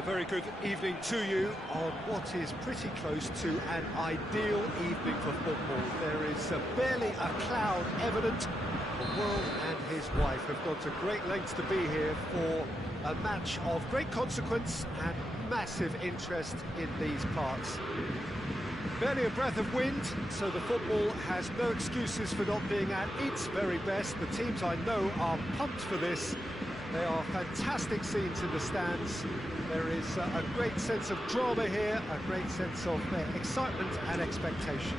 a very good evening to you on what is pretty close to an ideal evening for football. There is barely a cloud evident. The world and his wife have gone to great lengths to be here for a match of great consequence and massive interest in these parts. Barely a breath of wind, so the football has no excuses for not being at its very best. The teams I know are pumped for this. They are fantastic scenes in the stands. There is a great sense of drama here, a great sense of excitement and expectation.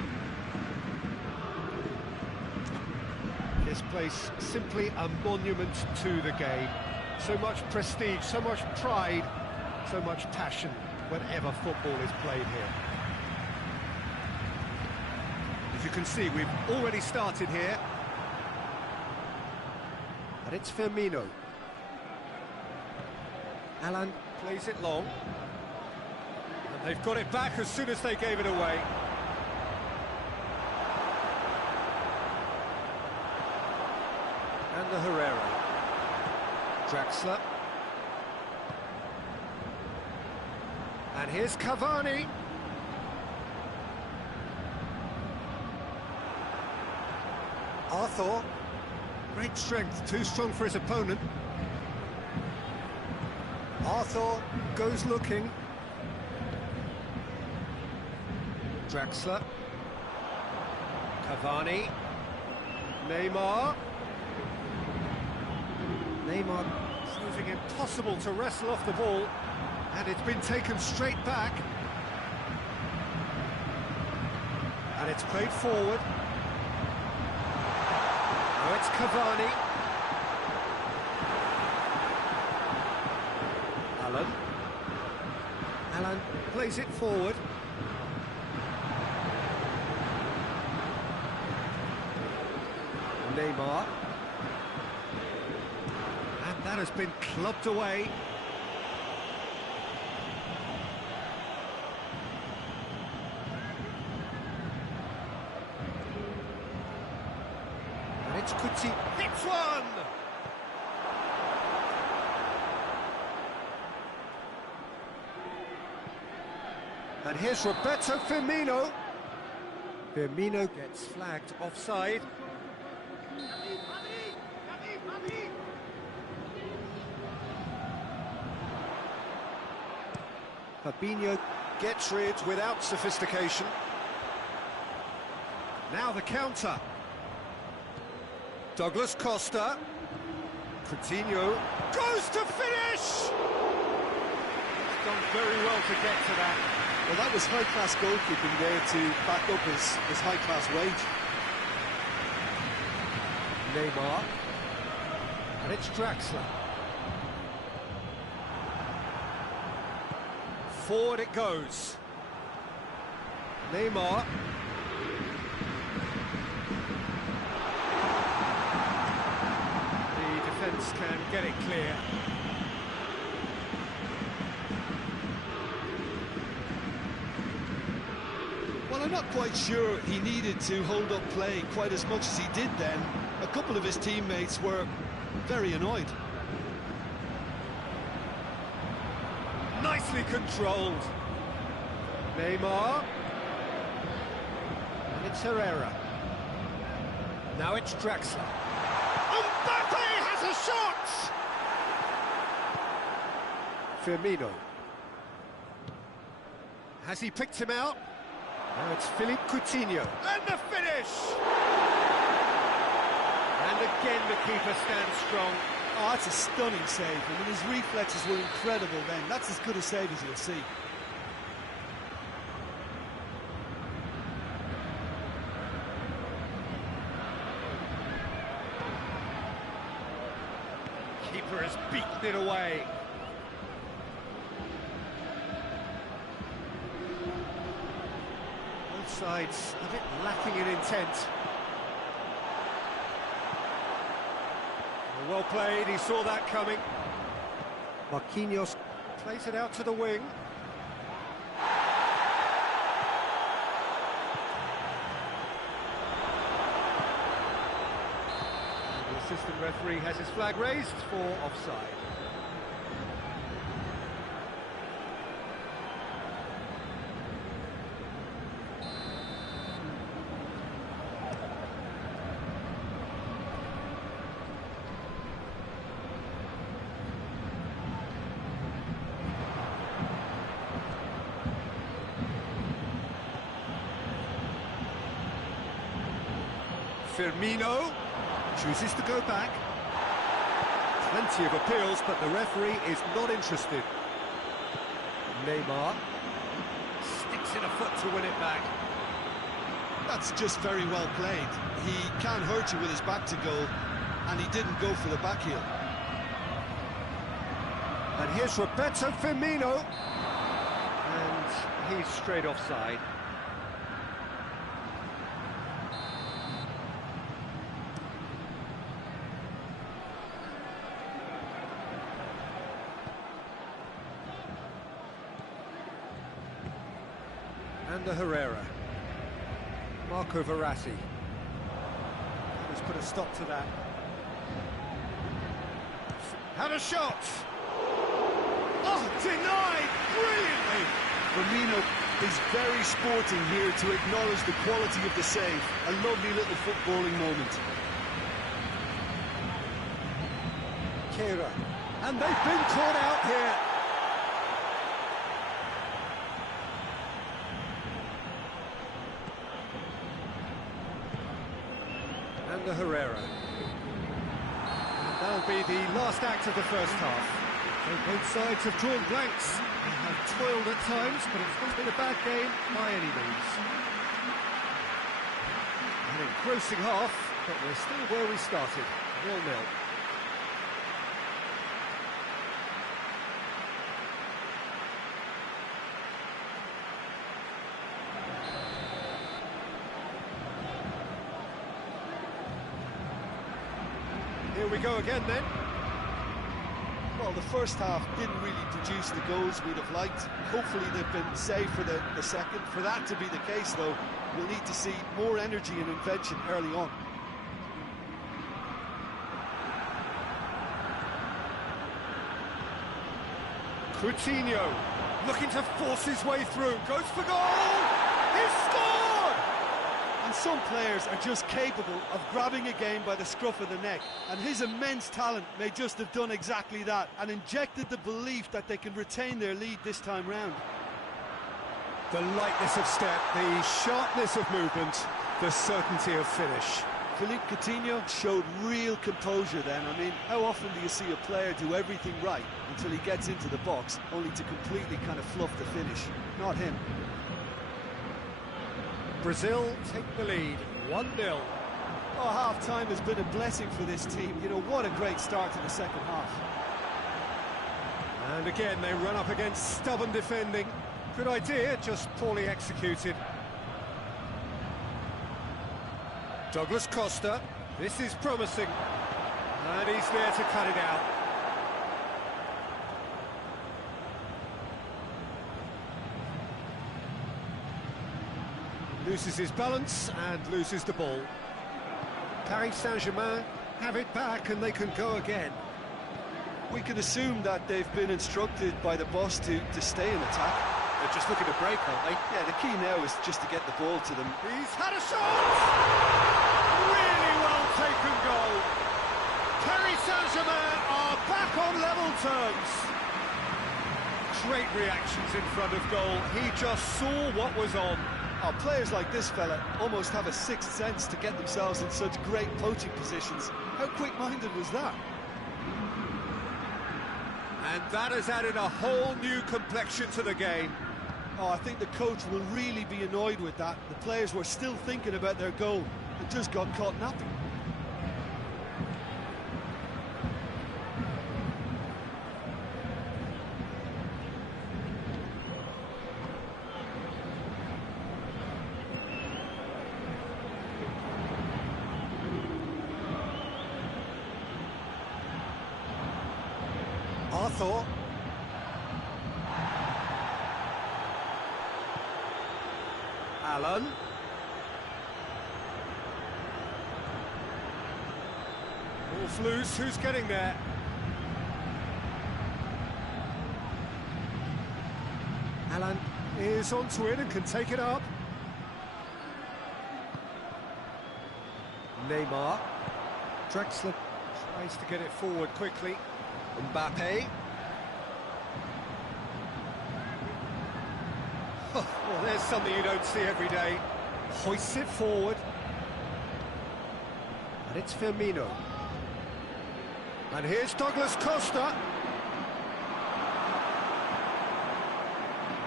This place simply a monument to the game. So much prestige, so much pride, so much passion whenever football is played here. As you can see, we've already started here. And it's Firmino. Alan plays it long. And they've got it back as soon as they gave it away. And the Herrera. Draxler. And here's Cavani. Arthur. Great strength, too strong for his opponent. Arthur goes looking. Draxler. Cavani. Neymar. Neymar proving impossible to wrestle off the ball. And it's been taken straight back. And it's played forward. Now it's Cavani. Alan plays it forward. Neymar. And that has been clubbed away. And it's Kuti. Hits one! And here's Roberto Firmino. Firmino gets flagged offside. Fabinho gets rid without sophistication. Now the counter. Douglas Costa. Coutinho goes to finish! He's done very well to get to that. Well, that was high-class goalkeeping there to back up his high-class wage. Neymar. And it's Draxler. Forward it goes. Neymar. The defence can get it clear. Well, I'm not quite sure he needed to hold up play quite as much as he did then. A couple of his teammates were very annoyed. Nicely controlled. Neymar. And it's Herrera. Now it's Draxler. Mbappe has a shot! Firmino. Has he picked him out? Now it's Philippe Coutinho. And the finish! And again the keeper stands strong. Oh, that's a stunning save. I mean, his reflexes were incredible then. That's as good a save as you'll see. Keeper has beaten it away. Both sides a bit lacking in intent. Well played, he saw that coming. Marquinhos plays it out to the wing. And the assistant referee has his flag raised for offside. Firmino chooses to go back. Plenty of appeals, but the referee is not interested. Neymar sticks in a foot to win it back. That's just very well played. He can't hurt you with his back to goal, and he didn't go for the back heel. And here's Roberto Firmino. And he's straight offside. And the Herrera. Marco Verratti. Let's put a stop to that. Had a shot! Oh, denied! Brilliantly! Firmino is very sporting here to acknowledge the quality of the save. A lovely little footballing moment. Kehrer. And they've been caught out here. And the Herrera. And that'll be the last act of the first half. So both sides have drawn blanks. They have toiled at times, but it's not been a bad game by any means. An engrossing half, but we're still where we started, 0-0. Here we go again then. Well, the first half didn't really produce the goals we'd have liked. Hopefully they've been saved for the second. For that to be the case, though, we'll need to see more energy and invention early on. Coutinho looking to force his way through. Goes for goal! He's scored! And some players are just capable of grabbing a game by the scruff of the neck, and his immense talent may just have done exactly that and injected the belief that they can retain their lead this time round. The lightness of step, the sharpness of movement, the certainty of finish. Philippe Coutinho showed real composure then. I mean, how often do you see a player do everything right until he gets into the box, only to completely kind of fluff the finish? Not him. Brazil take the lead, 1-0. Oh, half-time has been a blessing for this team. You know, what a great start to the second half. And again, they run up against stubborn defending. Good idea, just poorly executed. Douglas Costa, this is promising. And he's there to cut it out. Loses his balance and loses the ball. Paris Saint-Germain have it back and they can go again. We can assume that they've been instructed by the boss to stay in attack. They're just looking to break, aren't they? Yeah, the key now is just to get the ball to them. He's had a shot! Really well taken goal. Paris Saint-Germain are back on level terms. Great reactions in front of goal. He just saw what was on. Oh, players like this fella almost have a sixth sense to get themselves in such great poaching positions. How quick-minded was that? And that has added a whole new complexion to the game. Oh, I think the coach will really be annoyed with that. The players were still thinking about their goal and just got caught napping. Arthur. Alan. Ball's loose, who's getting there? Alan is onto it and can take it up. Neymar. Drexler tries to get it forward quickly. Mbappe. Oh, well, there's something you don't see every day. Hoists it forward. And it's Firmino. And here's Douglas Costa.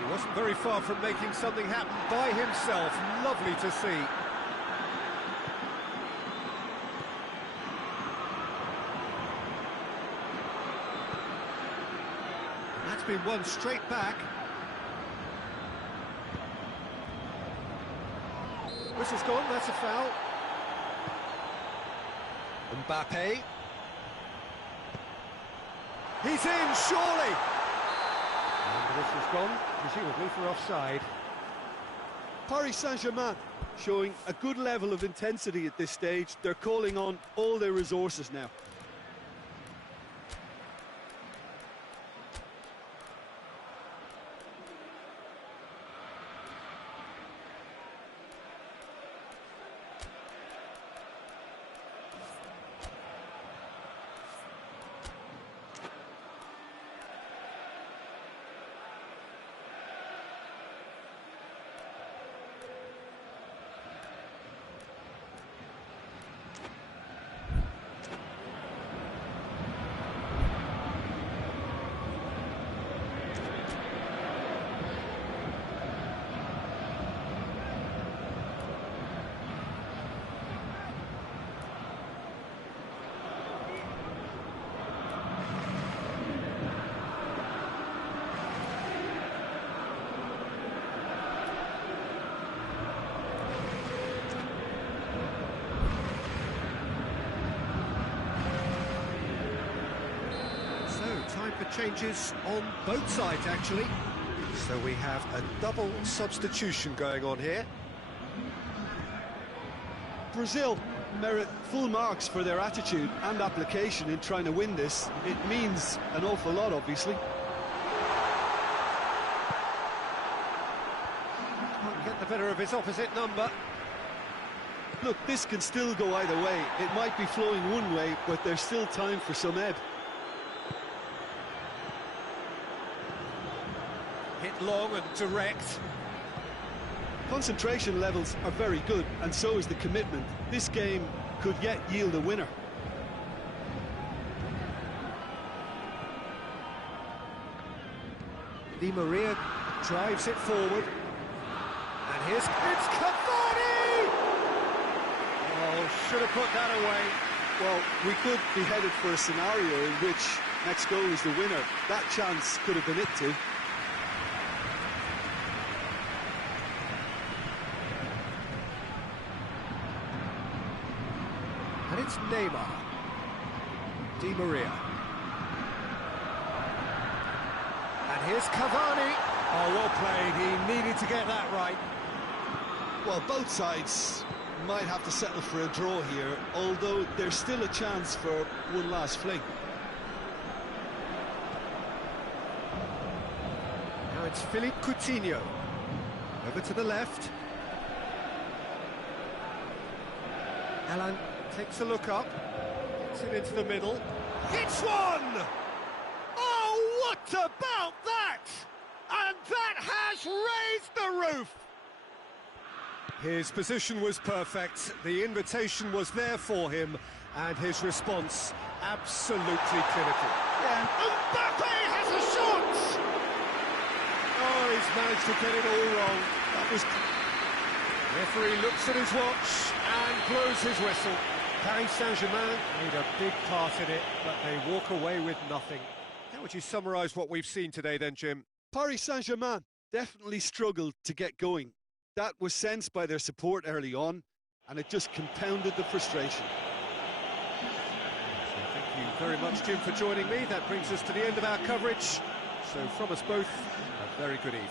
He wasn't very far from making something happen by himself. Lovely to see. And that's been won straight back. Whistle's gone, that's a foul. Mbappe. He's in, surely! And the whistle's gone, presumably for offside. Paris Saint-Germain showing a good level of intensity at this stage. They're calling on all their resources now. Time for changes on both sides, actually. So we have a double substitution going on here. Brazil merit full marks for their attitude and application in trying to win this. It means an awful lot, obviously. Can't get the better of his opposite number. Look, this can still go either way. It might be flowing one way, but there's still time for some ebb. Hit long and direct. Concentration levels are very good, and so is the commitment. This game could yet yield a winner. Di Maria drives it forward. And here's it's Cavani! Oh, should have put that away. Well, we could be headed for a scenario in which next goal is the winner. That chance could have been it too. And it's Neymar. Di Maria. And here's Cavani. Oh, well played. He needed to get that right. Well, both sides might have to settle for a draw here, although there's still a chance for one last fling. Now it's Philippe Coutinho. Over to the left. Alan takes a look up, gets it into the middle. Hits one! Oh, what about that? And that has raised the roof! His position was perfect, the invitation was there for him, and his response absolutely clinical. Yeah. Mbappe has a shot! Oh, he's managed to get it all wrong. That was... Referee looks at his watch and blows his whistle. Paris Saint-Germain made a big part in it, but they walk away with nothing. How would you summarise what we've seen today then, Jim? Paris Saint-Germain definitely struggled to get going. That was sensed by their support early on, and it just compounded the frustration. So thank you very much, Jim, for joining me. That brings us to the end of our coverage. So from us both, a very good evening.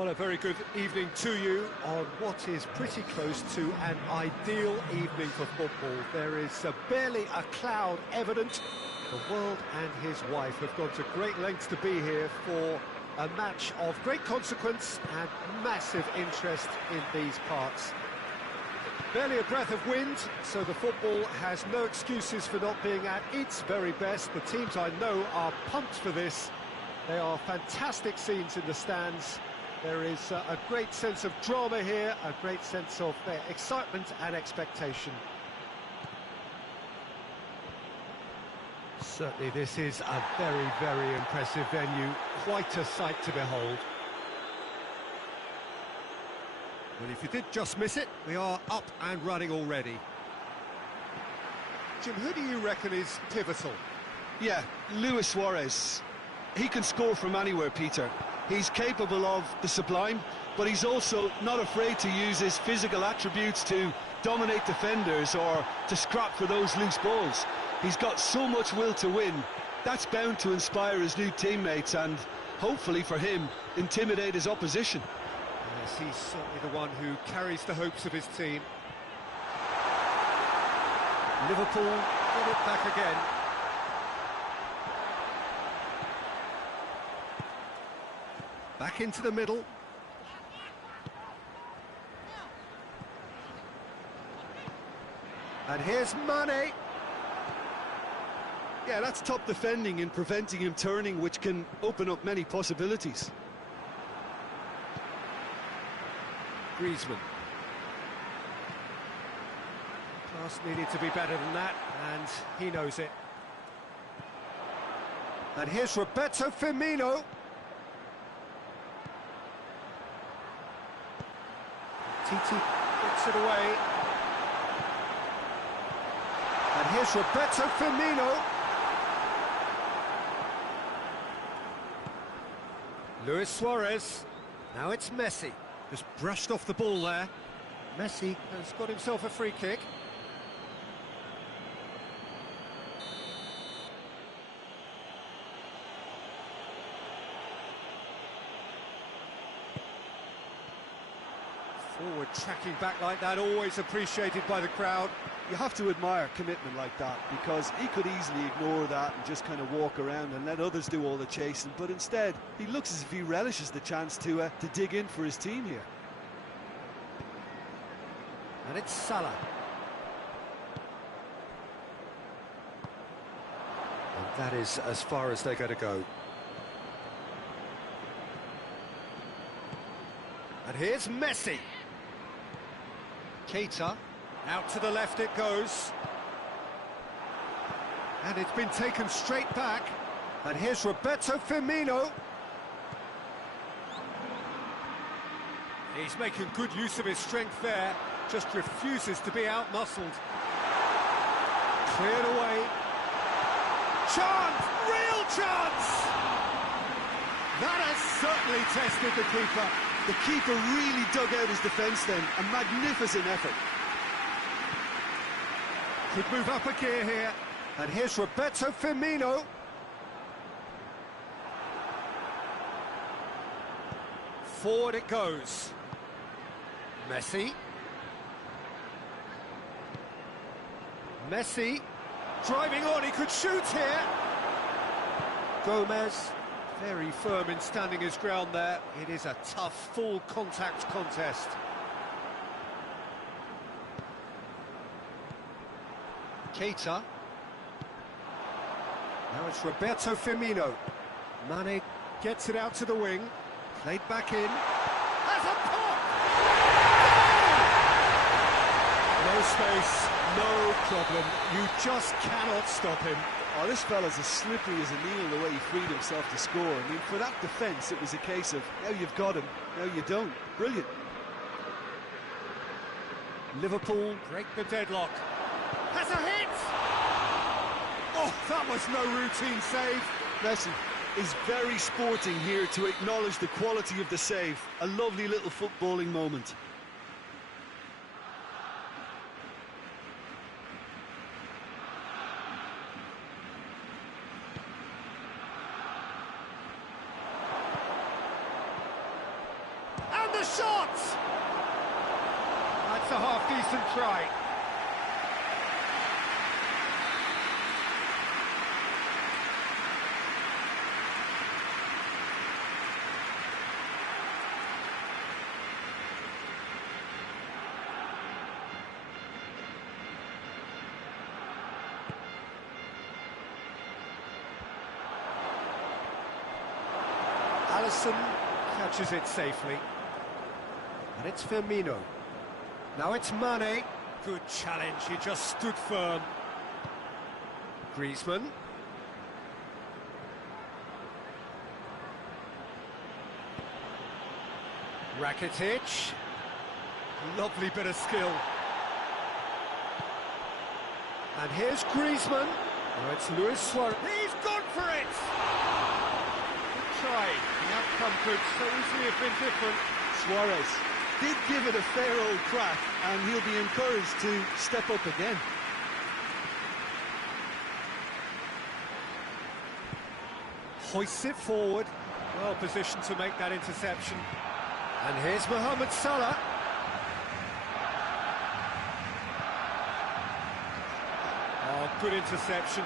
Well, a very good evening to you on what is pretty close to an ideal evening for football. There is barely a cloud evident. The world and his wife have gone to great lengths to be here for a match of great consequence and massive interest in these parts. Barely a breath of wind, so the football has no excuses for not being at its very best. The teams I know are pumped for this. They are fantastic scenes in the stands. There is a great sense of drama here, a great sense of excitement and expectation. Certainly this is a very, very impressive venue, quite a sight to behold. Well, if you did just miss it, we are up and running already. Jim, who do you reckon is pivotal? Yeah, Luis Suarez. He can score from anywhere, Peter. He's capable of the sublime, but he's also not afraid to use his physical attributes to dominate defenders or to scrap for those loose balls. He's got so much will to win. That's bound to inspire his new teammates and, hopefully for him, intimidate his opposition. Yes, he's certainly the one who carries the hopes of his team. Liverpool get it back again. Back into the middle. And here's Mane. Yeah, that's top defending and preventing him turning, which can open up many possibilities. Griezmann. Class needed to be better than that, and he knows it. And here's Roberto Firmino. Titi gets it away. And here's Roberto Firmino. Luis Suarez. Now it's Messi. Just brushed off the ball there. Messi has got himself a free kick. Forward tracking back like that, always appreciated by the crowd. You have to admire commitment like that, because he could easily ignore that and just kind of walk around and let others do all the chasing, but instead he looks as if he relishes the chance to dig in for his team here. And it's Salah. And that is as far as they're going to go. And here's Messi. Keita, out to the left it goes. And it's been taken straight back. And here's Roberto Firmino. He's making good use of his strength there. Just refuses to be out-muscled. Cleared away. Chance! Real chance! That has certainly tested the keeper. The keeper really dug out his defence then. A magnificent effort. Could move up a gear here. And here's Roberto Firmino. Forward it goes. Messi. Messi. Driving on, he could shoot here. Gomez. Very firm in standing his ground there. It is a tough, full contact contest. Keita. Now it's Roberto Firmino. Mane gets it out to the wing. Played back in. Has a pop! No space, no problem. You just cannot stop him. Oh, this fella's as slippery as a needle the way he freed himself to score. I mean, for that defence, it was a case of, now you've got him, now you don't. Brilliant. Liverpool break the deadlock. Has a hit! Oh, that was no routine save. Messi is very sporting here to acknowledge the quality of the save. A lovely little footballing moment. shot! That's a half-decent try. Alisson catches it safely. And it's Firmino. Now it's Mane. Good challenge, he just stood firm. Griezmann. Rakitic. Lovely bit of skill. And here's Griezmann. Now it's Luis Suarez. He's gone for it! Try. The outcome could so easily have been different. Suarez did give it a fair old crack, and he'll be encouraged to step up again. Hoists it forward. Well positioned to make that interception. And here's Mohamed Salah. Oh, good interception.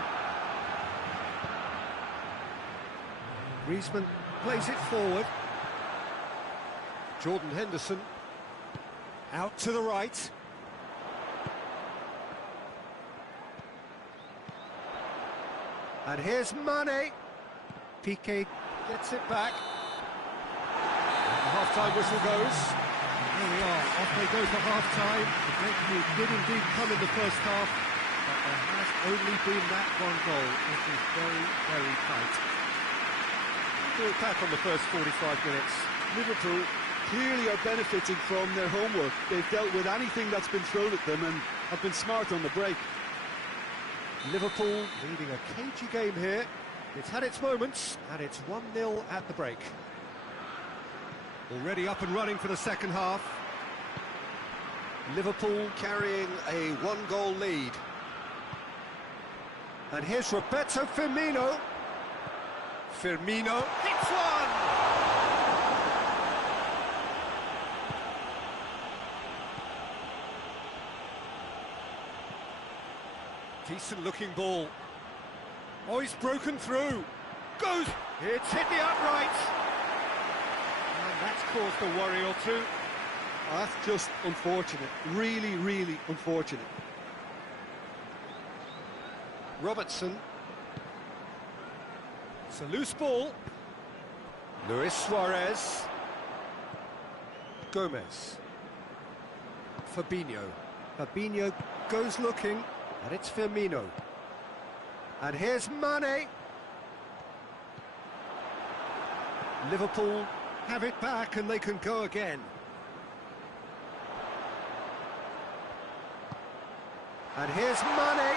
Griezmann plays it forward. Jordan Henderson out to the right. And here's Mane. Piqué gets it back. And the half-time whistle goes. There we are, off they go for half-time. The breakthrough did indeed come in the first half, but there has only been that one goal. It is very, very tight. Do it back on the first 45 minutes. Liverpool clearly are benefiting from their homework. They've dealt with anything that's been thrown at them and have been smart on the break. Liverpool leading a cagey game here. It's had its moments, and it's 1-0 at the break. Already up and running for the second half. Liverpool carrying a one-goal lead. And here's Roberto Firmino. Firmino hits one! Decent looking ball. Oh, he's broken through. Goes! It's hit the upright. And that's caused a worry or two. Oh, that's just unfortunate. Really, really unfortunate. Robertson. It's a loose ball. Luis Suarez. Gomez. Fabinho. Fabinho goes looking, and it's Firmino. And here's Mane. Liverpool have it back, and they can go again. And here's Mane.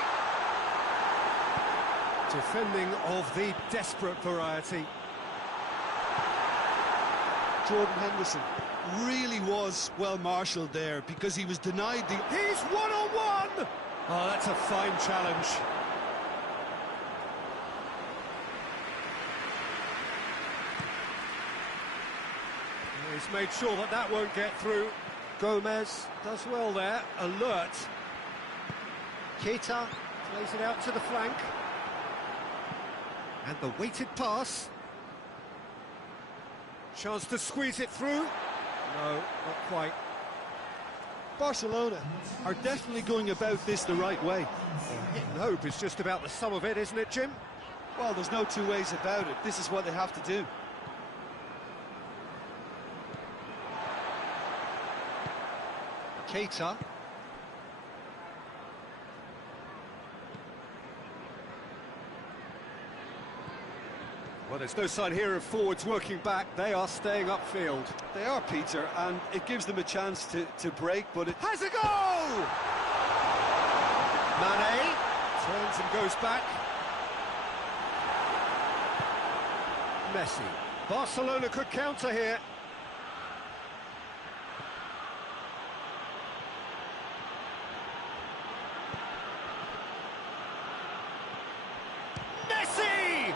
Defending of the desperate variety. Jordan Henderson really was well marshalled there because he was denied the... He's one-on-one! Oh, that's a fine challenge. He's made sure that that won't get through. Gomez does well there, alert. Keita plays it out to the flank. And the weighted pass. Chance to squeeze it through. No, not quite. Barcelona are definitely going about this the right way. Hit and hope is just about the sum of it, isn't it, Jim? Well, there's no two ways about it. This is what they have to do. Keita. Well, there's no sign here of forwards working back. They are staying upfield. They are, Peter, and it gives them a chance to break, but it... Has a goal! Mane turns and goes back. Messi. Barcelona could counter here. Messi!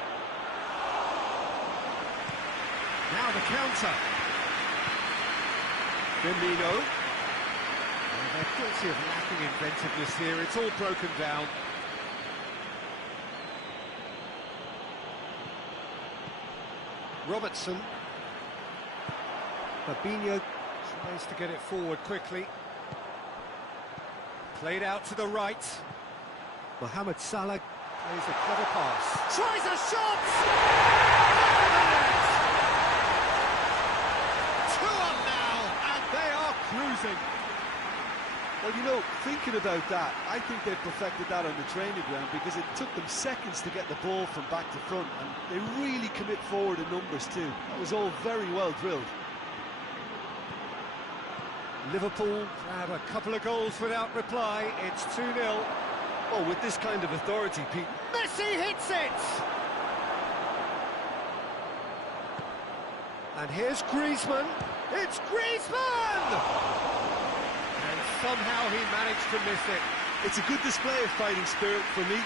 Now the counter. Firmino. And they're guilty of lacking inventiveness here. It's all broken down. Robertson. Fabinho tries to get it forward quickly. Played out to the right. Mohamed Salah plays a clever pass. Tries a shot! Two up now, and they are cruising. Well, you know, thinking about that, I think they perfected that on the training ground because it took them seconds to get the ball from back to front, and they really commit forward in numbers too. That was all very well drilled. Liverpool have a couple of goals without reply. It's 2-0. Oh, with this kind of authority, Pete. Messi hits it! And here's Griezmann. It's Griezmann! And somehow he managed to miss it. It's a good display of fighting spirit for me.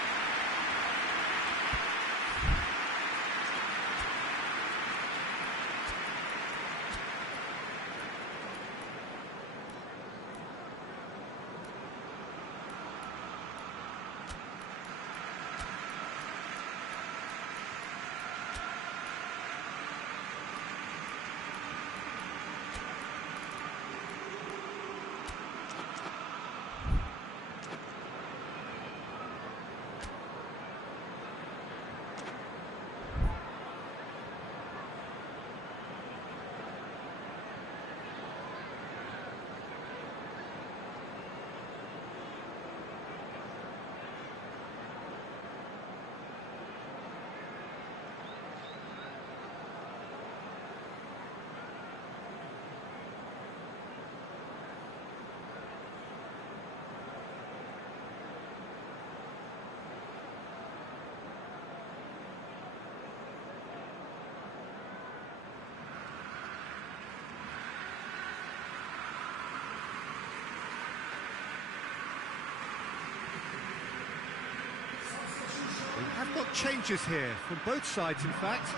We have got changes here, from both sides in fact.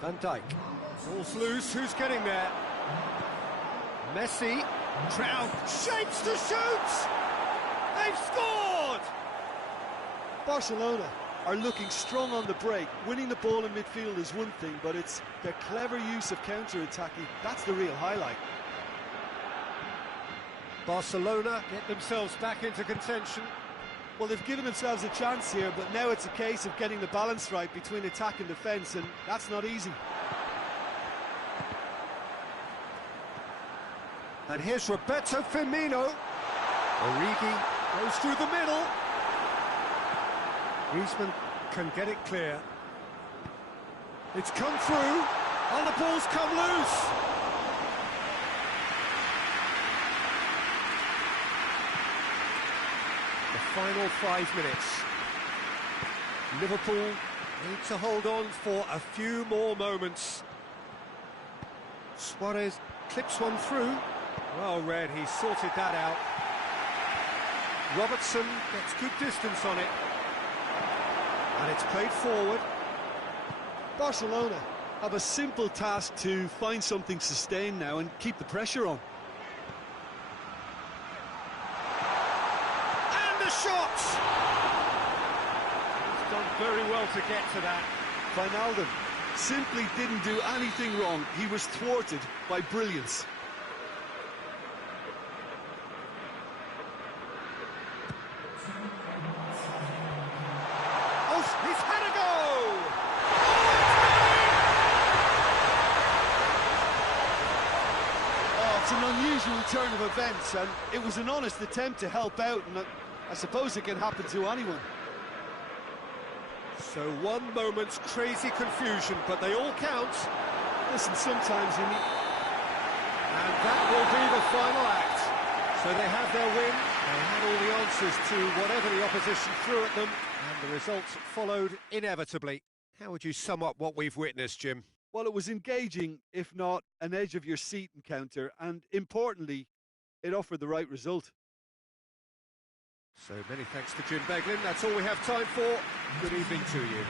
Van Dijk. Ball's loose, who's getting there? Messi. Trout shapes to shoot! They've scored! Barcelona are looking strong on the break. Winning the ball in midfield is one thing, but it's their clever use of counter-attacking. That's the real highlight. Barcelona get themselves back into contention. Well, they've given themselves a chance here, but now it's a case of getting the balance right between attack and defence, and that's not easy. And here's Roberto Firmino. Origi goes through the middle. Griezmann can get it clear. It's come through, and the ball's come loose. The final 5 minutes. Liverpool need to hold on for a few more moments. Suarez clips one through. Well read, he sorted that out. Robertson gets good distance on it. And it's played forward. Barcelona have a simple task to find something sustained now and keep the pressure on. And the shot! He's done very well to get to that. Wijnaldum simply didn't do anything wrong. He was thwarted by brilliance. He's had a go! Oh, it's an unusual turn of events, and it was an honest attempt to help out, and I suppose it can happen to anyone. So one moment's crazy confusion, but they all count. Listen, sometimes you need... And that will be the final act. So they have their win, they had all the answers to whatever the opposition threw at them, and the results followed inevitably. How would you sum up what we've witnessed, Jim? Well, it was engaging, if not an edge-of-your-seat encounter, and importantly, it offered the right result. So many thanks to Jim Beglin. That's all we have time for. Good evening to you.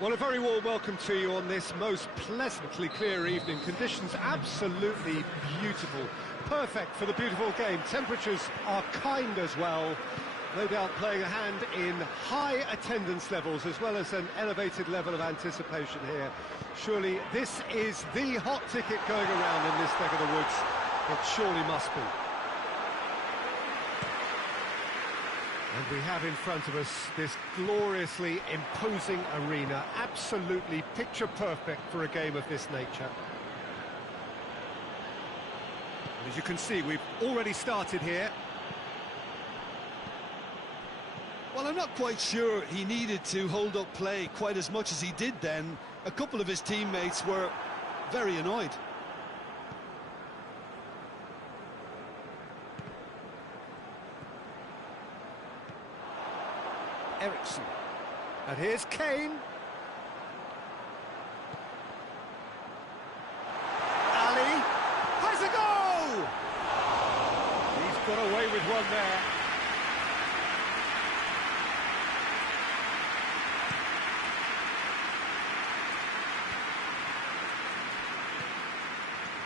Well, a very warm welcome to you on this most pleasantly clear evening. Conditions absolutely beautiful. Perfect for the beautiful game. Temperatures are kind as well. No doubt playing a hand in high attendance levels as well as an elevated level of anticipation here. Surely this is the hot ticket going around in this neck of the woods. It surely must be. And we have in front of us this gloriously imposing arena, absolutely picture perfect for a game of this nature. And as you can see, we've already started here. Well, I'm not quite sure he needed to hold up play quite as much as he did then. A couple of his teammates were very annoyed. Ericsson. And here's Kane. Ali has a goal! He's got away with one there.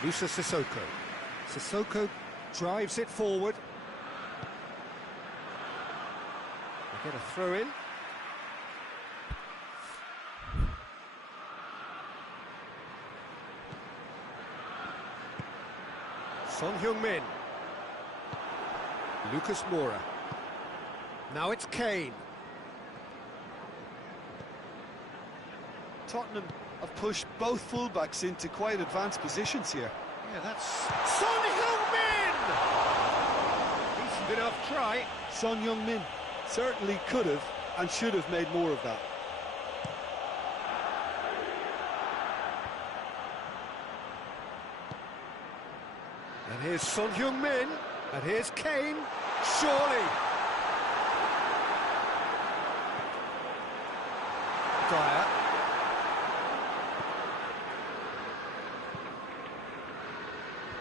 Musa Sissoko. Sissoko drives it forward. They get a throw in. Son Heung-min. Lucas Moura. Now it's Kane. Tottenham have pushed both fullbacks into quite advanced positions here. Yeah, that's Son Heung-min! Decent enough try. Son Heung-min certainly could have and should have made more of that. And here's Son Heung-min, and here's Kane, surely. Dyer.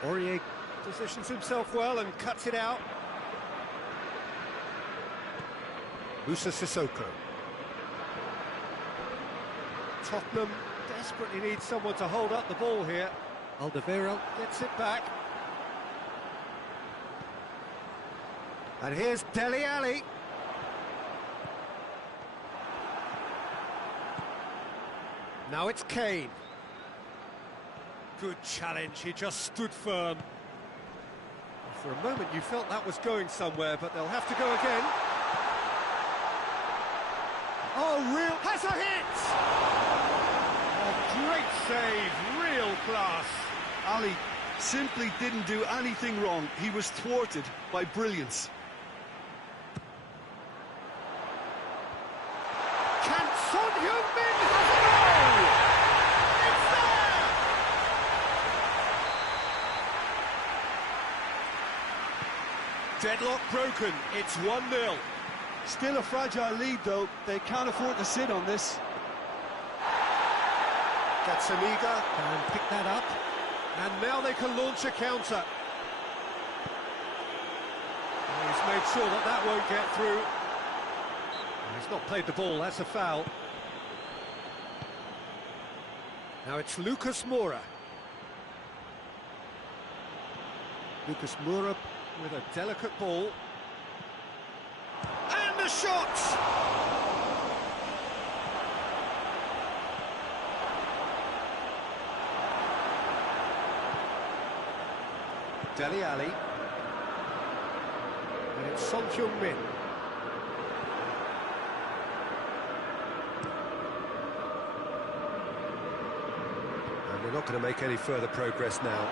Aurier positions himself well and cuts it out. Musa Sissoko. Tottenham desperately need someone to hold up the ball here. Alderweireld gets it back. And here's Dele Alli. Now it's Kane. Good challenge, he just stood firm. For a moment you felt that was going somewhere, but they'll have to go again. Oh, real... has a hit! Oh, great save, real class. Ali simply didn't do anything wrong. He was thwarted by brilliance. Can Son Heung-min have a goal? It's there! Deadlock broken, it's 1-0. Still a fragile lead, though. They can't afford to sit on this. Gazzaniga can pick that up. And now they can launch a counter. And he's made sure that that won't get through. And he's not played the ball, that's a foul. Now it's Lucas Moura. Lucas Moura with a delicate ball. And the shot! Dele Alli. And it's Son Heung-min. And they're not going to make any further progress now.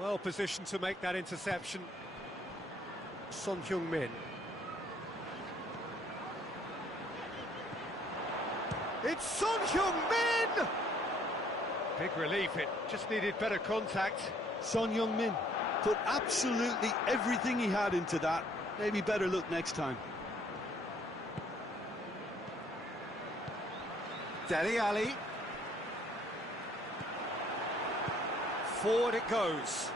Well positioned to make that interception. Son Heung-min. It's Son Heung-min! Big relief, it just needed better contact. Son Heung-min put absolutely everything he had into that. Maybe better look next time. Dele Alli. Forward it goes.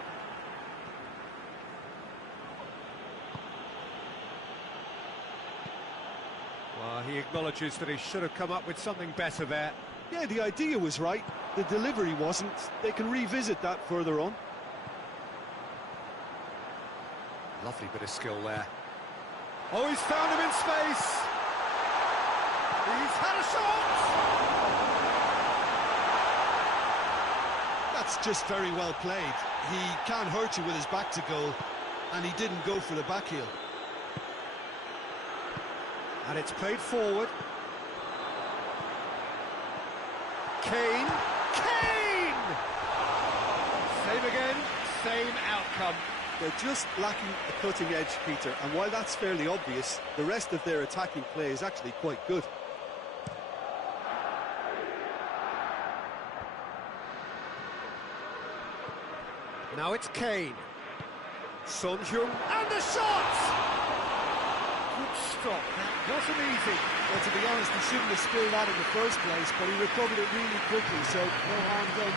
Well, he acknowledges that he should have come up with something better there. Yeah, the idea was right. The delivery wasn't. They can revisit that further on. Lovely bit of skill there. Oh, he's found him in space. He's had a shot. That's just very well played. He can't hurt you with his back to goal, and he didn't go for the back heel. And it's played forward. Kane. Kane! Same again, same outcome. They're just lacking a cutting edge, Peter, and while that's fairly obvious, the rest of their attacking play is actually quite good. Now it's Kane. Son Heung, and the shot! Good stop, that wasn't easy. Well, to be honest, he shouldn't have spilled that in the first place, but he recovered it really quickly, so no harm done.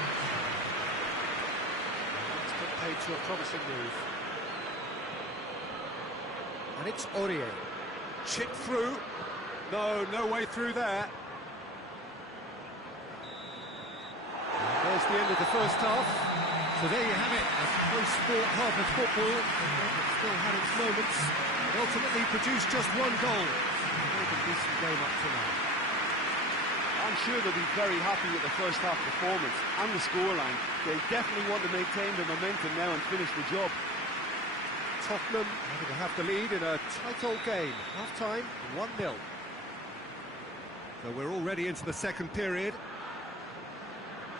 It's got paid to a promising move. And it's Aurier. Chipped through. No way through there. And there's the end of the first half. So there you have it, a close-fought half of football. It still had its moments. It ultimately produced just one goal. A decent game up to now. I'm sure they'll be very happy with the first half performance and the scoreline. They definitely want to maintain the momentum now and finish the job. Tottenham having to have the lead in a tight old game. Half-time, 1-0. So we're already into the second period.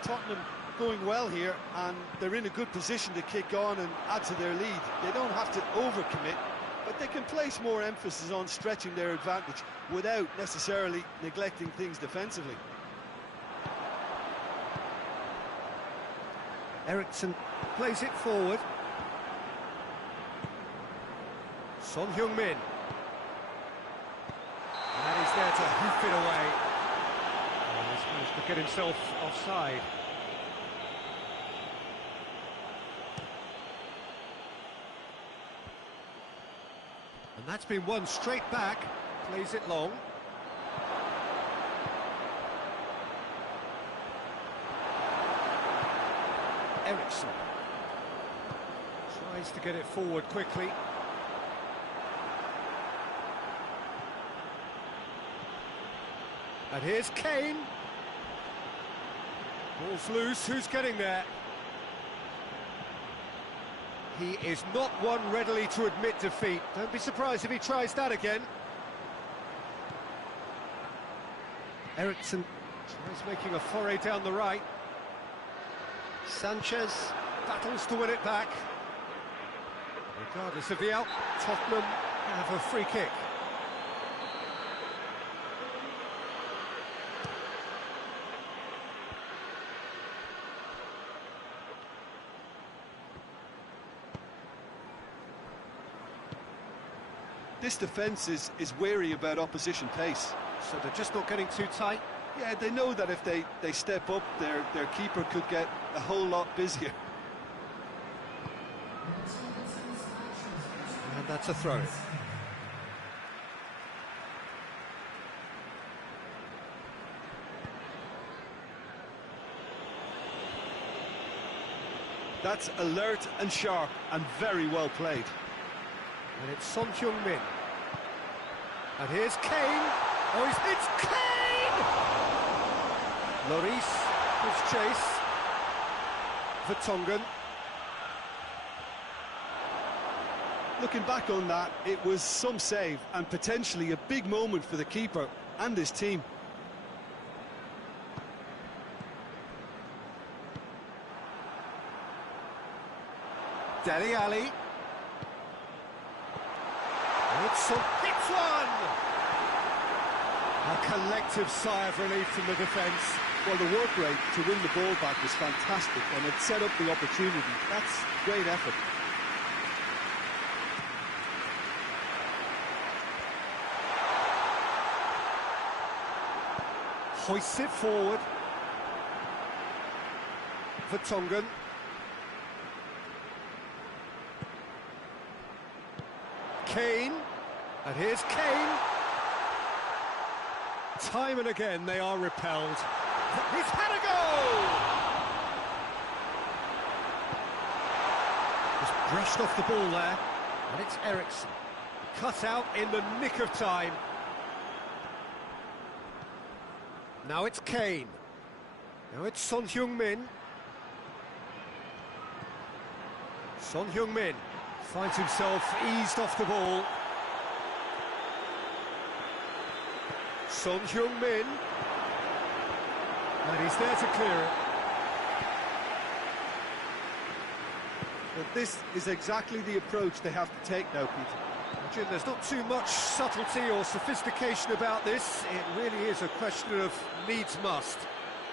Tottenham going well here, and they're in a good position to kick on and add to their lead. They don't have to overcommit, but they can place more emphasis on stretching their advantage without necessarily neglecting things defensively. Eriksson plays it forward. Son Heung-min. And he's there to hoof it away. And he's managed to get himself offside. And that's been won straight back. Plays it long. Eriksson tries to get it forward quickly. And here's Kane. Ball's loose, who's getting there? He is not one readily to admit defeat. Don't be surprised if he tries that again. Eriksson tries making a foray down the right. Sanchez battles to win it back. Regardless of the out, Tottenham have a free kick. This defence is wary about opposition pace. So they're just not getting too tight. Yeah, they know that if they step up, their keeper could get a whole lot busier. And that's a throw. That's alert and sharp and very well played. And it's Son Heung-min. And here's Kane. Oh, it's Kane! Lloris gives chase. Vertonghen. Looking back on that, it was some save and potentially a big moment for the keeper and his team. Dele Alli. Hits one! A collective sigh of relief from the defence. Well, the work rate to win the ball back was fantastic, and it set up the opportunity. That's great effort. Hoists it forward. Vertonghen. Kane. And here's Kane. Time and again they are repelled. He's had a goal! Just brushed off the ball there. And it's Eriksson. Cut out in the nick of time. Now it's Kane. Now it's Son Heung-min. Son Heung-min finds himself eased off the ball. Son Heung-min. And he's there to clear it. But this is exactly the approach they have to take now, Peter. Jim, there's not too much subtlety or sophistication about this. It really is a question of needs must.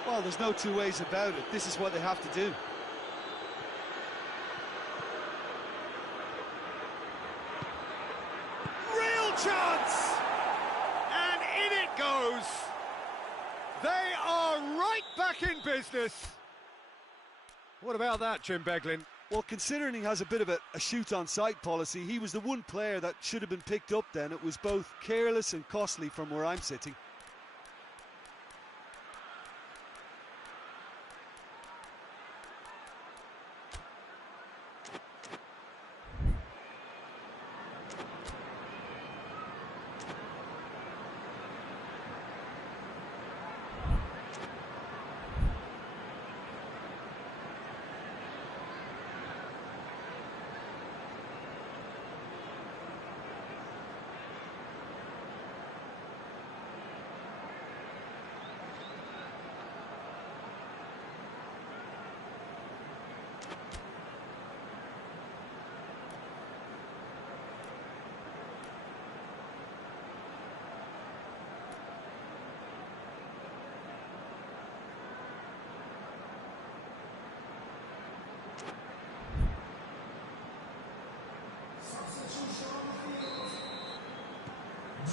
Well, there's no two ways about it. This is what they have to do. Real chance! And in it goes! They are right back in business! What about that, Jim Beglin? Well, considering he has a bit of a shoot-on-sight policy, he was the one player that should have been picked up then. It was both careless and costly from where I'm sitting.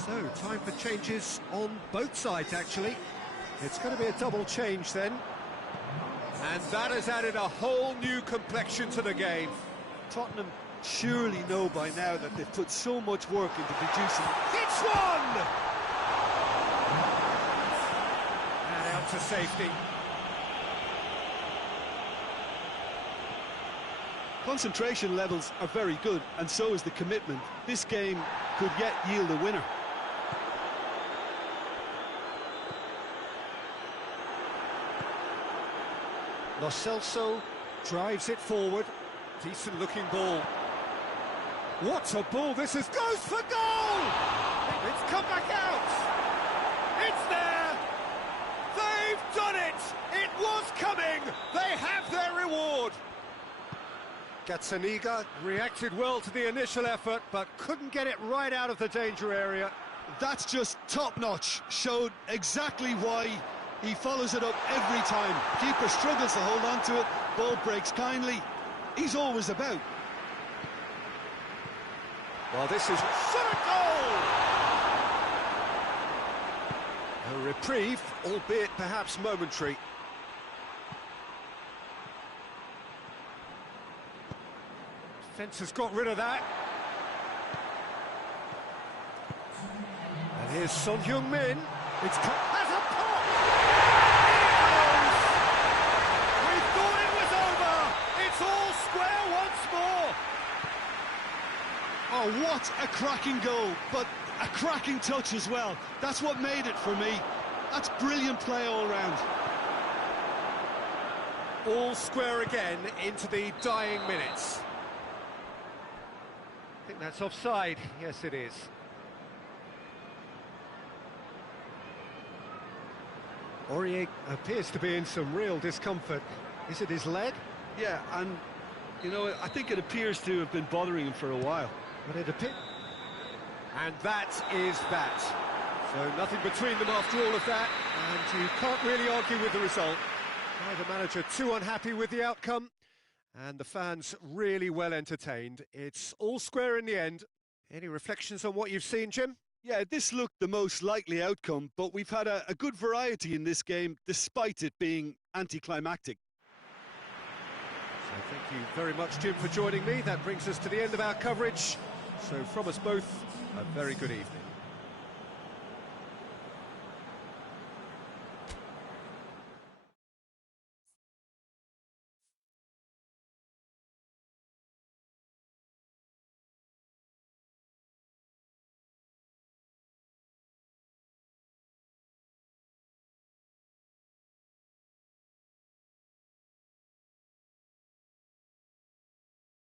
So, time for changes on both sides, actually. It's going to be a double change then. And that has added a whole new complexion to the game. Tottenham surely know by now that they've put so much work into producing. Hits one! And out to safety. Concentration levels are very good, and so is the commitment. This game could yet yield a winner. Lo Celso drives it forward. Decent looking ball. What a ball this is! Goes for goal! It's come back out! It's there! They've done it! It was coming! They have their reward! Gazzaniga reacted well to the initial effort, but couldn't get it right out of the danger area. That's just top-notch. Showed exactly why he follows it up every time. Keeper struggles to hold on to it, ball breaks kindly. He's always about. Well, this is shot a goal! A reprieve, albeit perhaps momentary. Defence has got rid of that. And here's Son Heung-min. It's has a pop! We thought it was over! It's all square once more! Oh, what a cracking goal, but a cracking touch as well. That's what made it for me. That's brilliant play all round. All square again into the dying minutes. I think that's offside. Yes, it is. Aurier appears to be in some real discomfort. Is it his leg? Yeah, and, you know, I think it appears to have been bothering him for a while. But it appears... And that is that. So nothing between them after all of that, and you can't really argue with the result. Neither manager too unhappy with the outcome, and the fans really well entertained. It's all square in the end. Any reflections on what you've seen, Jim? Yeah, this looked the most likely outcome, but we've had a good variety in this game, despite it being anticlimactic. So thank you very much, Jim, for joining me. That brings us to the end of our coverage. So from us both, a very good evening.